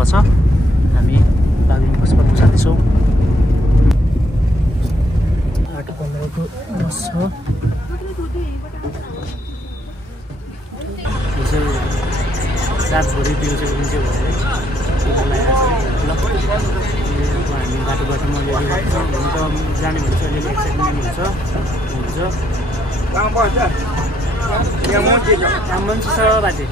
भएको छ। हामी बागलुङ बस पत्नु जाँदैछौँ। 8:15 को बस छ। रातभरि बिउजेको जुन चाहिँ भयो है लगाइरहेको छ। हामी बाटो बाटोमा अलिअलि हुन त जाने भन्छ, अलिअलि एक्साइटमेन्ट हुन्छ। मान्छे छ बाजे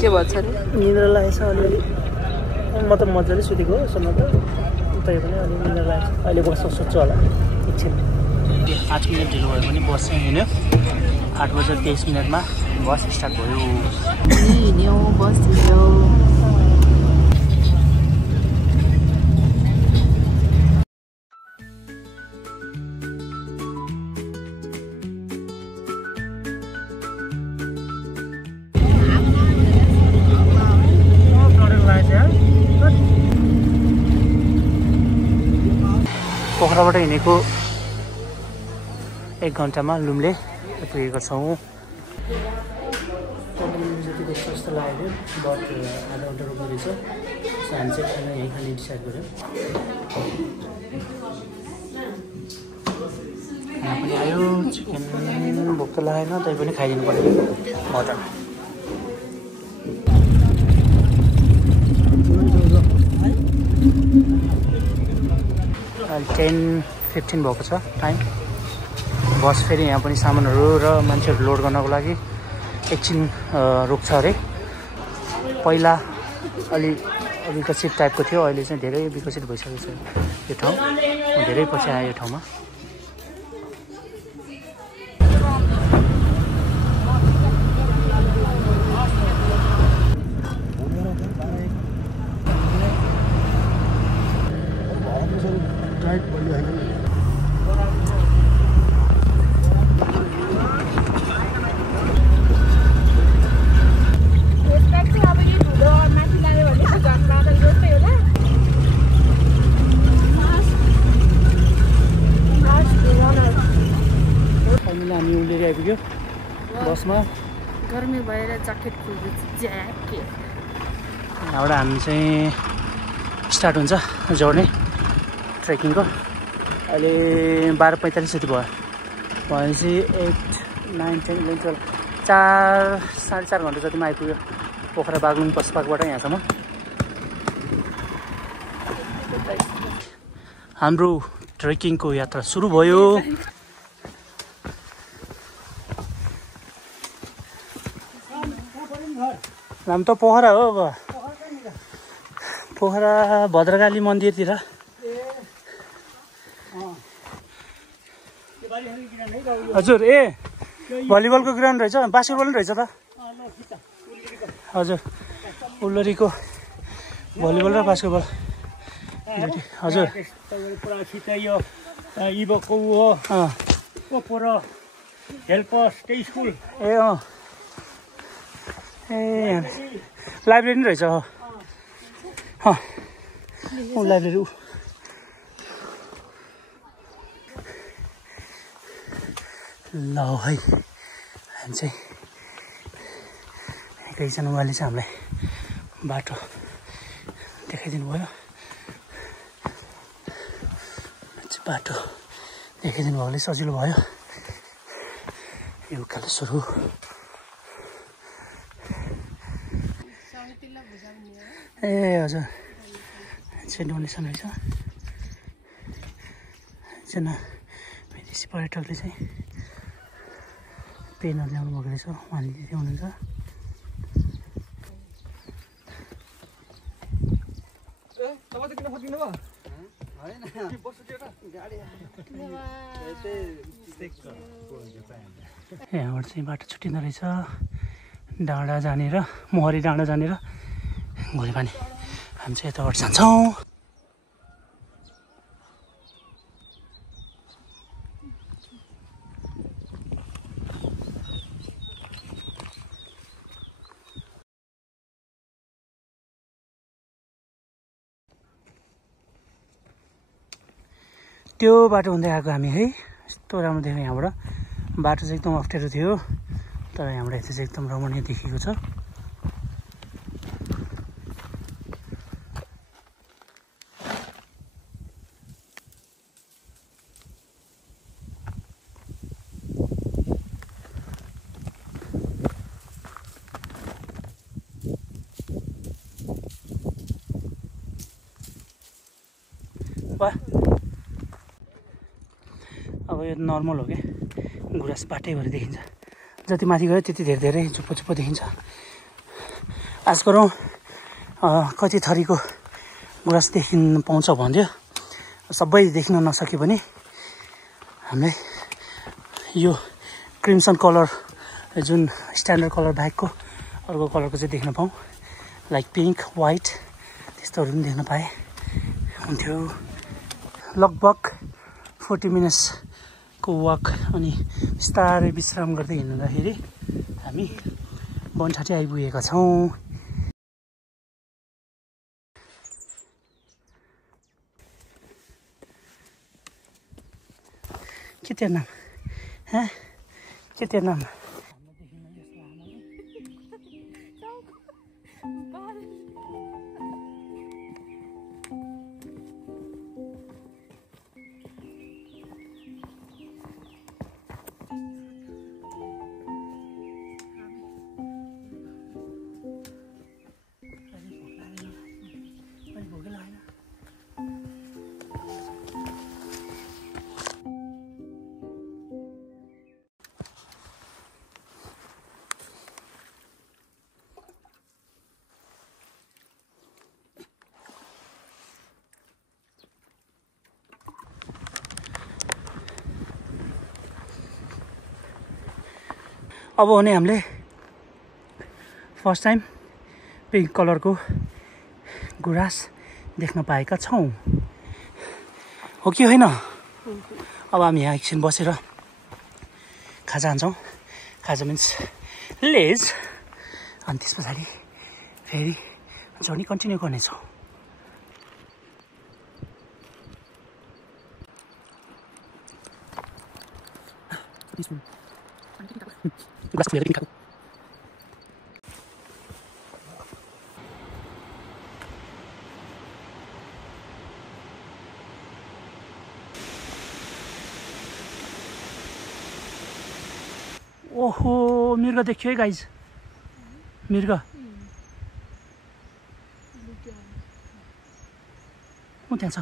के भन्छ नि निद्रा लागेको छ अलिअलि। म त मजाले सुतेको हो यसमा त, तै पनि अलिक निद्रा लागेको छ। अहिले बस्न सक्छु होला एकछिन। 8 मिनट ढिलो भयो भने बस चाहिँ हिँड्यो। 8:23 बस स्टार्ट भयो। हिँड्यो बस हिँड्यो। पोखराबाट हिँडेको 1 घन्टामा लुम्ले पुगेको छौँ। 15 मिनट जति जस्तो लाग्यो, बट आधा घन्टा रोक्नु रहेछ। सो हामी चाहिँ खाना यहीँ खाने डिसाइड गऱ्यौँ। खाना पनि आयो, चिकन भोक त लागेन, तै पनि खाइदिनु पऱ्यो मटन। अहिले 10:15 भएको छ टाइम। बस फेरि यहाँ पनि सामानहरू र मान्छेहरू लोड गर्नको लागि एकछिन रोक्छ अरे। पहिला अलि अविकसित टाइपको थियो, अहिले चाहिँ धेरै विकसित भइसकेको छ यो ठाउँ। म धेरै पछि आएँ यो ठाउँमा। हामी उलेर आइपुग्यो बसमा। गर्मी भएर ज्याकेट खोल्दैछ। ज्याकेट यहाँबाट हामी चाहिँ स्टार्ट हुन्छ जर्नी ट्रेकिङको। अहिले 12:45 जति भयो। भनेपछि 8, 9, 10, 11, 12 4 साढे 4 घन्टा जतिमा आइपुग्यो पोखरा बागलुङ बस पार्कबाट यहाँसम्म। हाम्रो ट्रेकिङको यात्रा सुरु भयो। नाम त पोखरा हो। अब पोखरा भद्रकाली मन्दिरतिर। हजुर ए भलिबलको ग्राउन्ड रहेछ, बास्केटबल पनि रहेछ त। हजुर उल्लरीको भलिबल र बास्केटबल। हजुर ए अँ ए लाइब्रेरी पनि रहेछ। लाइब्रेरी ल है। हामी चाहिँ एकैजना उहाँले चाहिँ हामीलाई बाटो देखाइदिनु भयो। बाटो देखाइदिनु भएकोले सजिलो भयो। यो उकालो सुरु। ए हजुर चाहिँ डोनेसन रहेछ। एकजना विदेशी पर्यटकले चाहिँ पेनहरू ल्याउनु भएको रहेछ, उहाँले दिँदै हुनुहुन्छ। यहाँबाट चाहिँ बाटो छुट्टिँदो रहेछ डाँडा जाने र मोहरी डाँडा जाने र घोरीपानी। हामी चाहिँ यताबाट जान्छौँ। त्यो बाटो हुँदै आएको हामी है। यस्तो राम्रो देख्यो यहाँबाट। बाटो चाहिँ एकदम अप्ठ्यारो थियो, तर यहाँबाट यता चाहिँ एकदम रमणीय देखिएको छ। अब यो नर्मल हो क्या, गुराँस बाटैभरि देखिन्छ। जति माथि गयो त्यति धेरै धेरै चुप्पो चुप्पो देखिन्छ। आज गरौँ कति थरीको गुराँस देखिन पाउँछ भन्थ्यो। सबै देखिन नसके पनि हामीलाई यो क्रिम्सन कलर जुन स्ट्यान्डर्ड कलर बाहेकको अर्को कलरको चाहिँ देख्न पाऊँ, लाइक पिङ्क, वाइट त्यस्तोहरू पनि देख्न पाएँ हुन्थ्यो। लगभग 40 मिनट्सको वक अनि बिस्तारै विश्राम गर्दै हिँड्दाखेरि हामी बनठाँटी आइपुगेका छौँ। के तेरो नाम? के तेरो नाम? अब भने हामीले फर्स्ट टाइम पिङ्क कलरको गुराँस देख्न पाएका छौँ, हो कि होइन? अब हामी यहाँ एकछिन बसेर खाजा खान्छौँ। खाजा मिन्स लेज। अनि त्यस पछाडि फेरि जर्नी कन्टिन्यू गर्नेछौँ। ओहो, मृग देखियो है गाइज, मृग। ऊ त्यहाँ छ।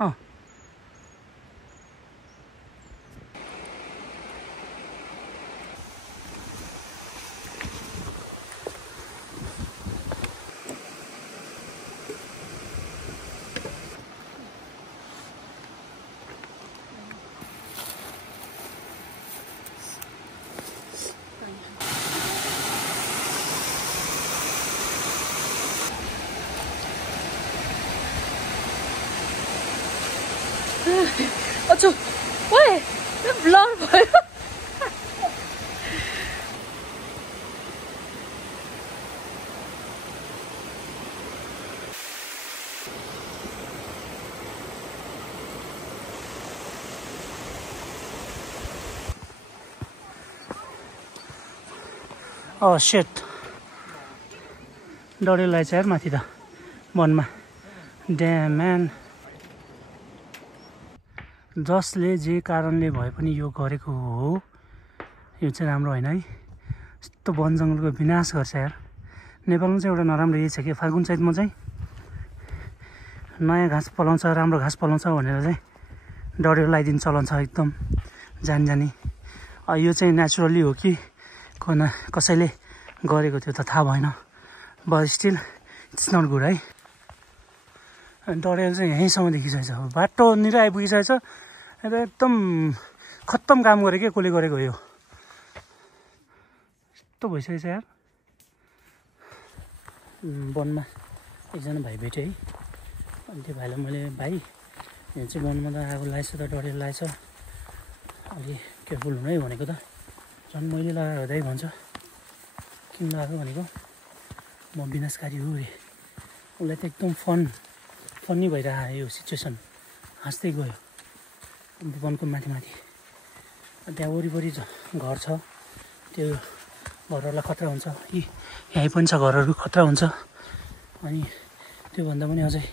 अँ अच्छा, ओए ब्लर भयो। Oh shit, डढेलो रहेछ यार माथि त वनमा। Damn man. जसले जे कारणले भए पनि यो गरेको हो, यो चाहिँ राम्रो होइन है। यस्तो वन जङ्गलको विनाश गर्छ यार। नेपालमा चाहिँ एउटा नराम्रो यही छ कि फाल्गुन चैतमा चाहिँ नयाँ घाँस पलाउँछ, राम्रो घाँस पलाउँछ भनेर चाहिँ डढेलो लगाइदिनु चलन छ एकदम जानी जानी। यो चाहिँ नेचुरली हो कि कसैले गरेको थियो त थाहा भएन, but still it's not good है। डढेलो चाहिँ यहीँसम्म देखिसकेछ, बाटोनिर आइपुगिसकेछ। एकदम खत्तम काम गरे के कसले गरेको यो, यस्तो भइसकेछ यार। वनमा एकजना भाइ भेटेँ है, अनि त्यो भाइलाई मैले भाइ यहाँ चाहिँ वनमा त आगो लागेछ त, डढेलो लागेछ, अलि केयरफुल हुनु है भनेको त। झन् मैले लगाएर हुँदै भन्छ किन लगाएको भनेको म विनाशकारी हो अरे। उसलाई त एकदम फनी भइरहेको यो सिचुएसन, हाँस्दै गयो वनको माथि माथि। त्यहाँ वरिपरि घर छ, त्यो घरहरूलाई खतरा हुन्छ। यहीँ पनि छ घरहरू खतरा हुन्छ। अनि त्योभन्दा पनि अझै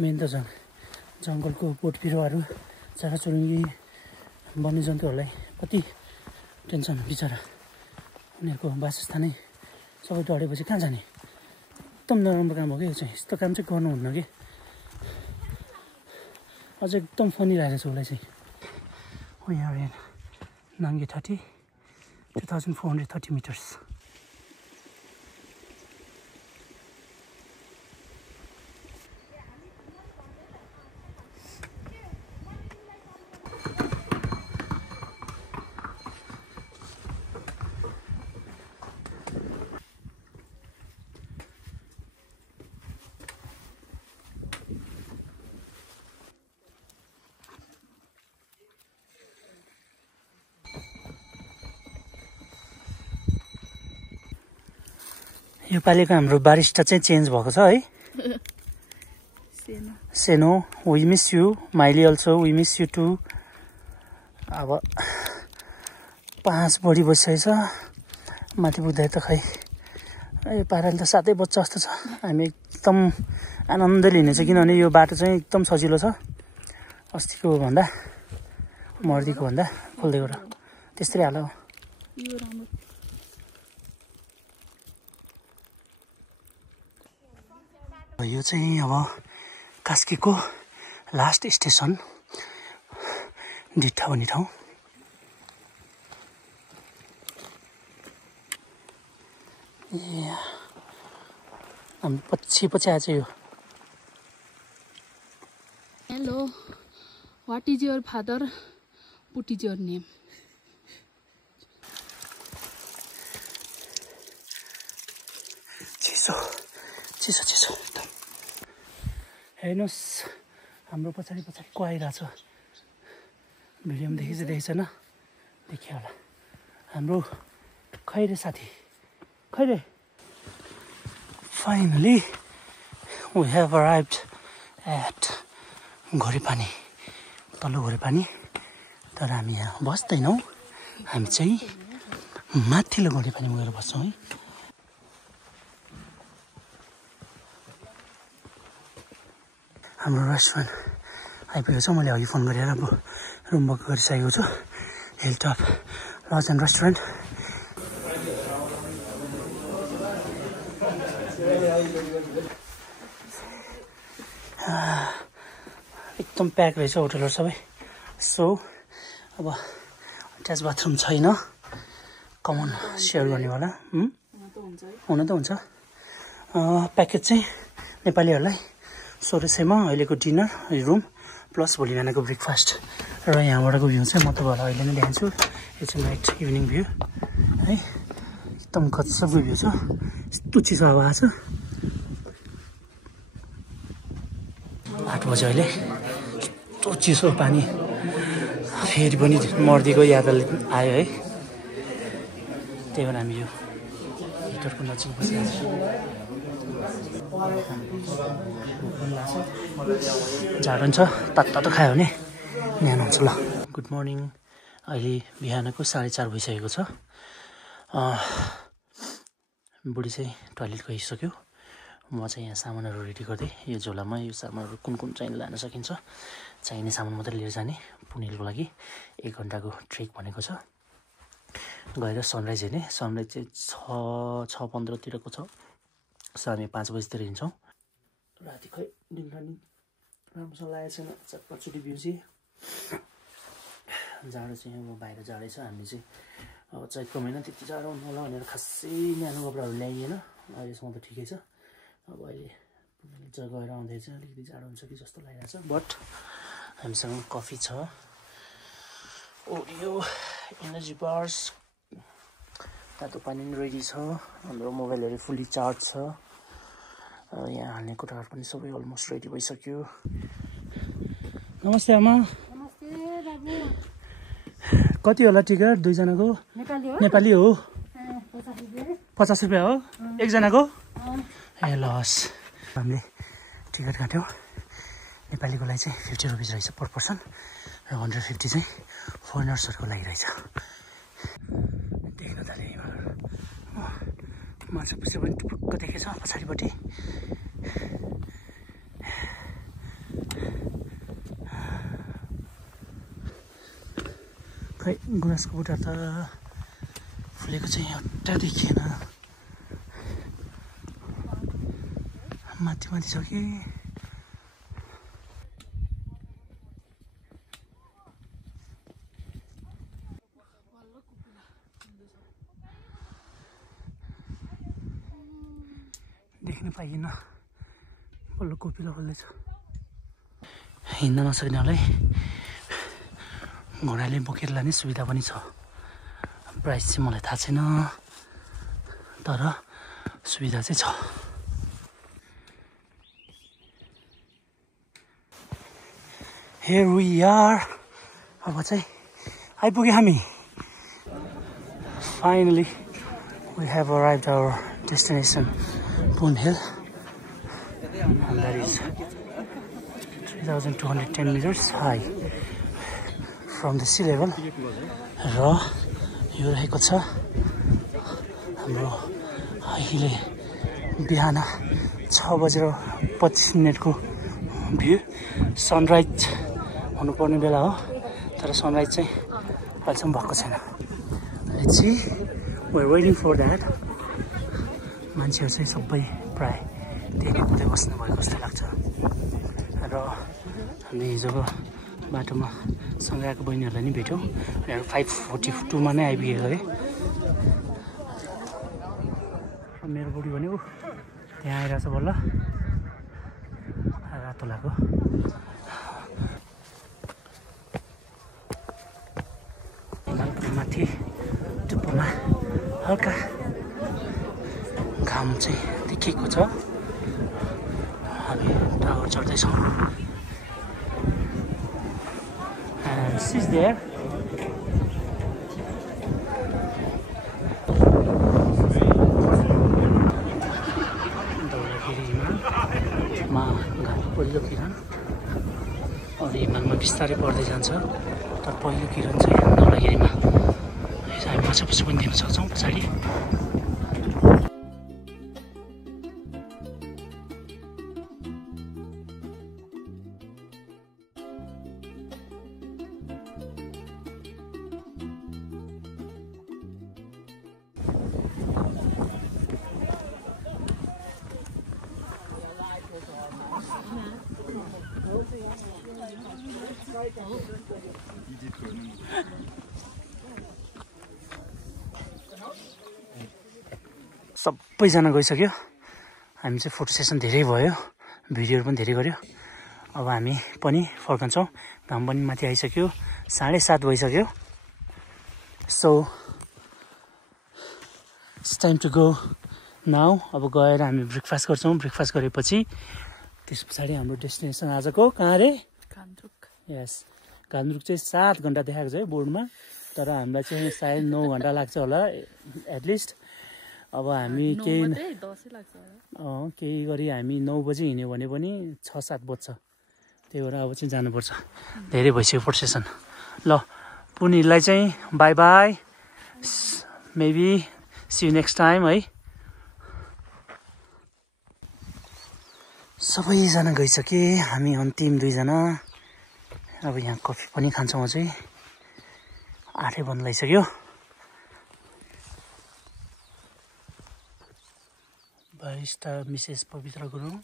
मेन त झन् जङ्गलको बोट बिरुवाहरू, चराचुरुङ्गी, वन्यजन्तुहरूलाई कति टेन्सन बिचरा। उनीहरूको वासस्थानै सबै डढेपछि कहाँ जाने? एकदम नराम्रो काम हो कि यो चाहिँ। यस्तो काम चाहिँ गर्नुहुन्न कि। अझ एकदम फनी लागेको छ उसलाई चाहिँ। We are in Nangitati, 2430 meters. यो पालिको हाम्रो बारिस्टा चाहिँ चेन्ज भएको छ है। सेनो, we miss you. Maili also we miss you too. अब 5 बढी बजिसकेछ, माथि पुग्दा त खै यो पाराले त 7 बज्छ जस्तो छ। हामी एकदम आनन्द लिनेछ किनभने यो बाटो चाहिँ एकदम सजिलो छ। अस्तिको भन्दा मर्दीको भन्दा खोल्दै गएर त्यस्तै हाल हो। यो चाहिँ अब कास्कीको लास्ट स्टेसन डिट्ठा भन्ने ठाउँ। हामी पछि आएछ यो। Hello, what is your father, put is your name? चिसो हेर्नुहोस्, हाम्रो पछाडि को आइरहेछ। भिडियोमा देखेछ न? देखियो होला हाम्रो खैरे साथी। Khaire, finally we have arrived at Ghorepani, तल्लो घोरेपानी। तर हामी यहाँ बस्दैनौँ, हामी चाहिँ माथिल्लो घोरेपानीमा गएर बस्छौँ है। हाम्रो रेस्टुरेन्ट आइपुगेको छ। मैले अघि फोन गरेर अब रुम बुक गरिसकेको छु। हिलटप लज एन्ड रेस्टुरेन्ट। एकदम प्याक रहेछ होटलहरू सबै। सो अब अट्याच बाथरुम छैन, कमन सेयर गर्नेवाला। हुन त हुन्छ। प्याकेज चाहिँ नेपालीहरूलाई 1600मा अहिलेको डिनर रुम प्लस भोलि बिहानको ब्रेकफास्ट र यहाँबाटको भ्यू चाहिँ म तपाईँहरूलाई अहिले नै देखाउँछु। यो चाहिँ नाइट इभिनिङ भ्यू है। एकदम गजबको भ्यू छ। यस्तो चिसो हावा आएको छ। 8 बजे अहिले यस्तो चिसो पानी। फेरि पनि मर्दीको याद आयो है। त्यही भएर हामी यो हिटरको नजिक बसिरहेको छौँ। झाडो छ, तातो खायो भने न्यानो हुन्छ। ल, गुड मर्निङ। अहिले बिहानको 4:30 भइसकेको छ। बुढी चाहिँ टोइलेट गइसक्यो। म चाहिँ यहाँ सामानहरू रेडी गर्दै यो झोलामा यो सामानहरू कुन चाहिँ लान सकिन्छ, चाहिने सामान मात्रै लिएर जाने। पुनेलको लागि 1 घन्टाको ट्रेक भनेको छ। गएर सनराइज हेर्ने। सनराइज चाहिँ 6:15तिरको छ। सो हामी 5 बजीतिर हिँड्छौँ। राति खै दिन राम्रोसँग लागेको छैन, चटपटचुटी बिउजी। जाडो चाहिँ अब बाहिर जाडै छ। हामी चाहिँ अब चैतको महिना त्यति जाडो हुनु होला भनेर खासै न्यानो कपडाहरू ल्याइएन। अहिलेसम्म त ठिकै छ। अब अहिले गएर आउँदै चाहिँ अलिकति जाडो हुन्छ कि जस्तो लागिरहेको छ। बट हामीसँग कफी छ, ओरियो, एनर्जी बार्स, तातो पानी पनि रेडी छ। हाम्रो मोबाइलहरू फुल्ली चार्ज छ। यहाँ हाल्ने कुराहरू पनि सबै अलमोस्ट रेडी भइसक्यो। नमस्ते आमा। नमस्ते बाबु। कति होला टिकट? 2 जनाको? नेपाली हो। 50 रुपियाँ हो एकजनाको? ए लस। हामीले टिकट काट्यौँ। नेपालीको लागि चाहिँ 50 रुपिस रहेछ पर पर्सन। र 150 चाहिँ फरेनर्सहरूको लागि रहेछ। देख्न थालेँ माछा पुच्छर पनि टुप्पक्क देखेछ पछाडिपट्टि। खै गुराँसको बुट्टा त फुलेको चाहिँ एउटा देखिएन। माथि छ कि देख्न पाइएन। बल्ल कोपिला खोल्दैछ। हिँड्न नसक्नेहरूलाई घोडाले बोकेर लाने सुविधा पनि छ। प्राइस चाहिँ मलाई थाहा छैन, तर सुविधा चाहिँ छ। Here we are. अब चाहिँ आइपुग्यो हामी। Finally, we have arrived our destination, Poon Hill, and that is 3,210 meters high from the sea level. र यो रहेको छ हाम्रो अहिले बिहान 6:25 भ्यू। सनराइज हुनुपर्ने बेला हो, तर सनराइज चाहिँ अहिलेसम्म भएको छैन। Let's see, we're waiting for that. मान्छेहरू चाहिँ सबै प्राय त्यही कुदै बस्नु भएको जस्तो लाग्छ। र हामी हिजोको बाटोमा सँगै आएको बहिनीहरूलाई नि भेट्यौँ। उनीहरू 5:42 नै आइपुगेको है। मेरो बुढी भनेको त्यहाँ आइरहेछ बल्ल, रातो लाग्यो। माथि टुप्पोमा हल्का घाम चाहिँ देखिएको छ। हामी टावर चढ्दैछौँ। And she's there. धौलागिरीमा घाम पहिलो किरण अरू हिमालमा बिस्तारै पर्दै जान्छ, तर पहिलो किरण चाहिँ धौलागिरीमा। हामी माछा पुच्छर पनि देख्न सक्छौँ पछाडि। सबैजना गइसक्यो। हामी चाहिँ फोटो सेसन धेरै भयो, भिडियोहरू पनि धेरै गऱ्यो। अब हामी पनि फर्कन्छौँ। घाम पनि माथि आइसक्यो, 7:30 भइसक्यो। So it's time to go now. अब गएर हामी ब्रेकफास्ट गर्छौँ। ब्रेकफास्ट गरेपछि त्यस पछाडि हाम्रो डेस्टिनेसन आजको कहाँ रे? घामरुक। यस, घामरुक चाहिँ 7 घन्टा देखाएको छ है बोर्डमा, तर हामीलाई चाहिँ सायद 9 घन्टा लाग्छ होला एटलिस्ट। अब हामी केही गरी हामी 9 बजी हिँड्यो भने पनि 6-7 बज्छ। त्यही भएर अब चाहिँ जानुपर्छ। धेरै भइसक्यो फोटो सेसन। ल, पुनीलाई चाहिँ bye bye, maybe see you next time है। सबैजना गइसके, हामी अन्तिम 2 जना। अब यहाँ कफी पनि खान्छौँ अझै। 8 बन्द लागिसक्यो। बारिस्टा मिसेस पवित्र गुरुङ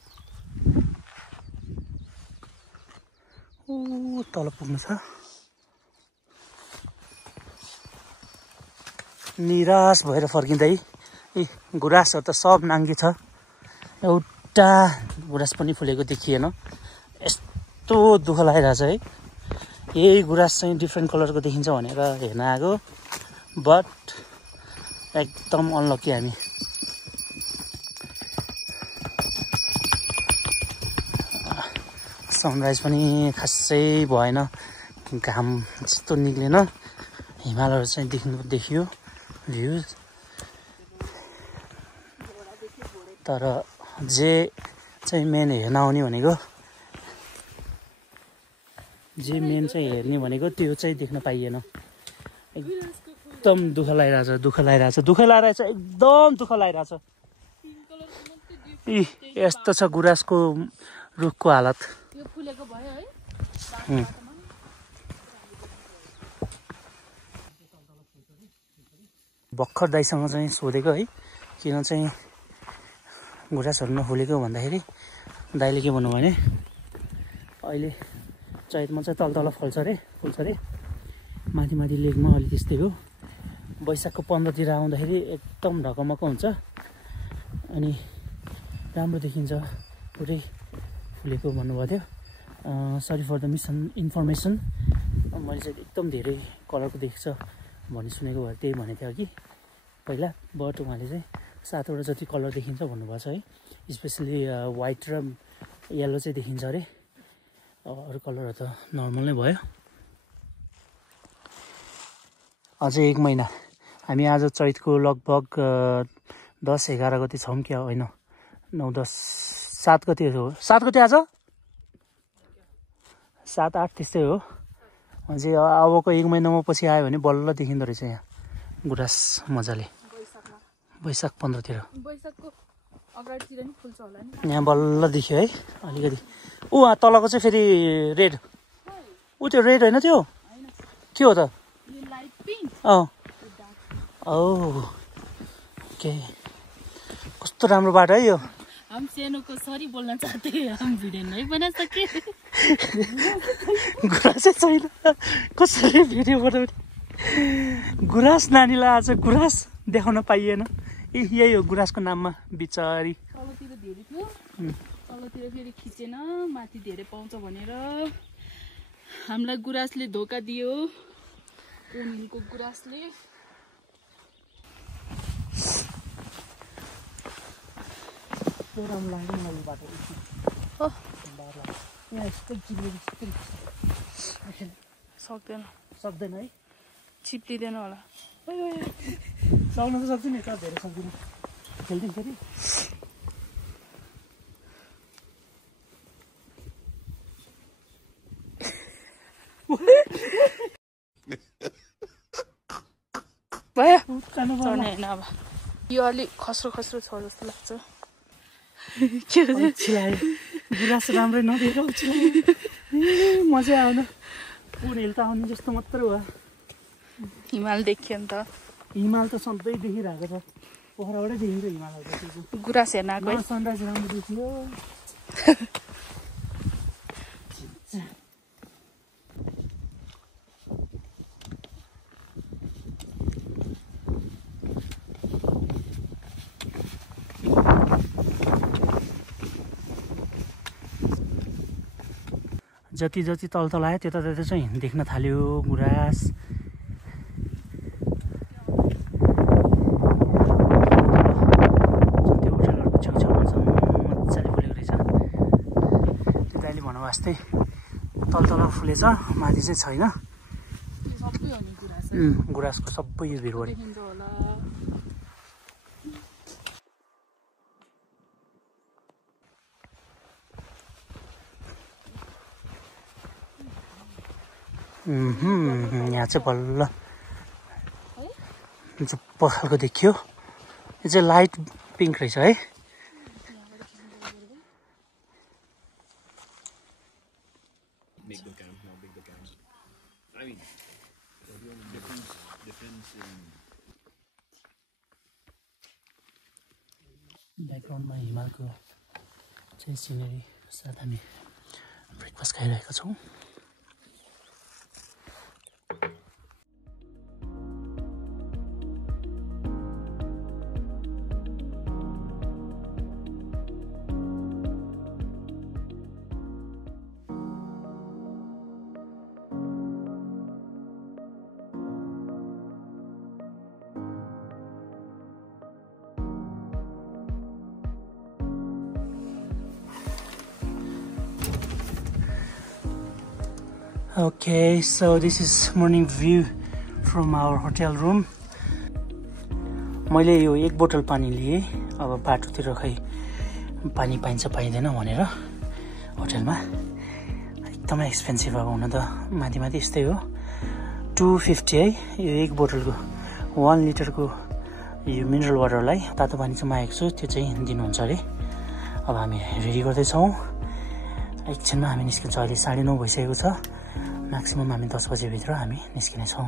तल पुग्नु छ। निराश भएर फर्किँदै ए गुराँसहरू त सब नाङ्गे छ। एउटा गुराँस पनि फुलेको देखिएन। यस्तो दुःख लागिरहेछ है। यही गुराँस चाहिँ डिफ्रेन्ट कलरको देखिन्छ भनेर हेर्न आएको, बट एकदम अनलकी हामी। सनराइज पनि खासै भएन, घाम त्यस्तो निक्लेन। हिमालहरू चाहिँ देखियो भ्युज, तर जे चाहिँ मेन हेर्न आउने भनेको जे मेन चाहिँ हेर्ने भनेको त्यो चाहिँ देख्न पाइएन। एकदम दुःख लागिरहेछ एकदम दुःख लागिरहेछ। यस्तो छ गुराँसको रुखको हालत। यो फुलेको भयो है। भर्खर दाइसँग चाहिँ सोधेको है किन चाहिँ गुराँसहरू नफुलेको भन्दाखेरि दाइले के भन्नुभयो भने अहिले चैतमा चाहिँ तल फुल्छ अरे माथि लेकमा अलि त्यस्तै हो। वैशाखको 15 आउँदाखेरि एकदम ढकमक्क हुन्छ अनि राम्रो देखिन्छ पुरै फुलेको भन्नुभएको थियो। Sorry for the information. मैले चाहिँ एकदम धेरै कलरको देख्छ भन्ने सुनेको भए त्यही भनेको थियो कि पहिला, बट उहाँले चाहिँ 7वटा जति कलर देखिन्छ भन्नुभएको छ है। स्पेसली वाइट र येलो चाहिँ देखिन्छ अरे, अरू कलरहरू त नर्मल नै भयो। अझै 1 महिना हामी आज चैतको लगभग 10-11 गति छौँ क्या होइन, 9-10 7 गति हो। 7 गति आज 7-8 त्यस्तै हो। अझै अबको 1 महिनामा पछि आयो भने बल्ल देखिँदो रहेछ यहाँ गुराँस मजाले। वैशाख 15 यहाँ बल्ल देखियो है अलिकति। तलको चाहिँ फेरि रेड। त्यो रेड होइन, त्यो के हो त? ओके, कस्तो राम्रो बाटो है यो। हम सेनोको सरी बोल्न चाहते हम भिडियो नै बना सके। गुराँस छैन कसरी भिडियो बनाउने। गुराँस नानीलाई आज गुराँस देखाउन पाइएन। यही हो गुराँसको नाममा बिचारी। तलतिर धेरै थियो, तलतिर फेरि खिचेन, माथि धेरै पाउँछ भनेर हामीलाई गुराँसले धोका दियो। कोनिलको गुराँसले। राम्रो लाग्यो मलाई बाटो। सक्दैन है, चिप्लिँदैन होला। चल्न त सक्छु नि, तर धेरै सक्दिनँ। खेल्दिउँ फेरि। भयो चढ्ने होइन। अब यो अलिक खस्रो छ जस्तो लाग्छ। के चिलायो गुराँस राम्रै नदेखेको चिलायो। मजा आउँदैन। पुरेल त आउने जस्तो मात्रै हो। हिमाल देखियो नि त। हिमाल त सधैँ देखिरहेको छ, पोखराबाटै देखिन्छ हिमालहरू। गुराँस हेर्न आएको है। सनराइज राम्रो देखियो। जति जति तल आयो त्यता चाहिँ देख्न थाल्यो गुराँस। त्यो होटलहरूको छेउछाउमा छ मजाले फुलेको रहेछ। त्यो दाइले भन्नु जस्तै तल फुलेछ, माथि चाहिँ छैन। गुराँसको सबै यो भिरवरी। यहाँ चाहिँ बल्ल जुप्प खालको देखियो। यो चाहिँ लाइट पिङ्क रहेछ है। ब्याकग्राउन्डमा हिमालको चाहिँ सिनेरी साथ हामी ब्रेकफास्ट खाइरहेका छौँ। Okay, so this is morning view from our hotel room. मैले यो 1 बोतल पानी लिएँ। अब बाटोतिर खै पानी पाइन्छ पाइँदैन भनेर होटलमा एकदमै एक्सपेन्सिभ अब हुन त माथि यस्तै हो 250 है यो एक बोतलको 1 लिटरको यो मिनरल वाटरलाई तातो पानी चाहिँ मागेको छु त्यो चाहिँ दिनुहुन्छ अरे अब हामी रेडी गर्दैछौँ एकछिनमा हामी निस्किन्छौँ अहिले 9:30 भइसकेको छ म्याक्सिमम हामी 10 बजेभित्र हामी निस्किनेछौँ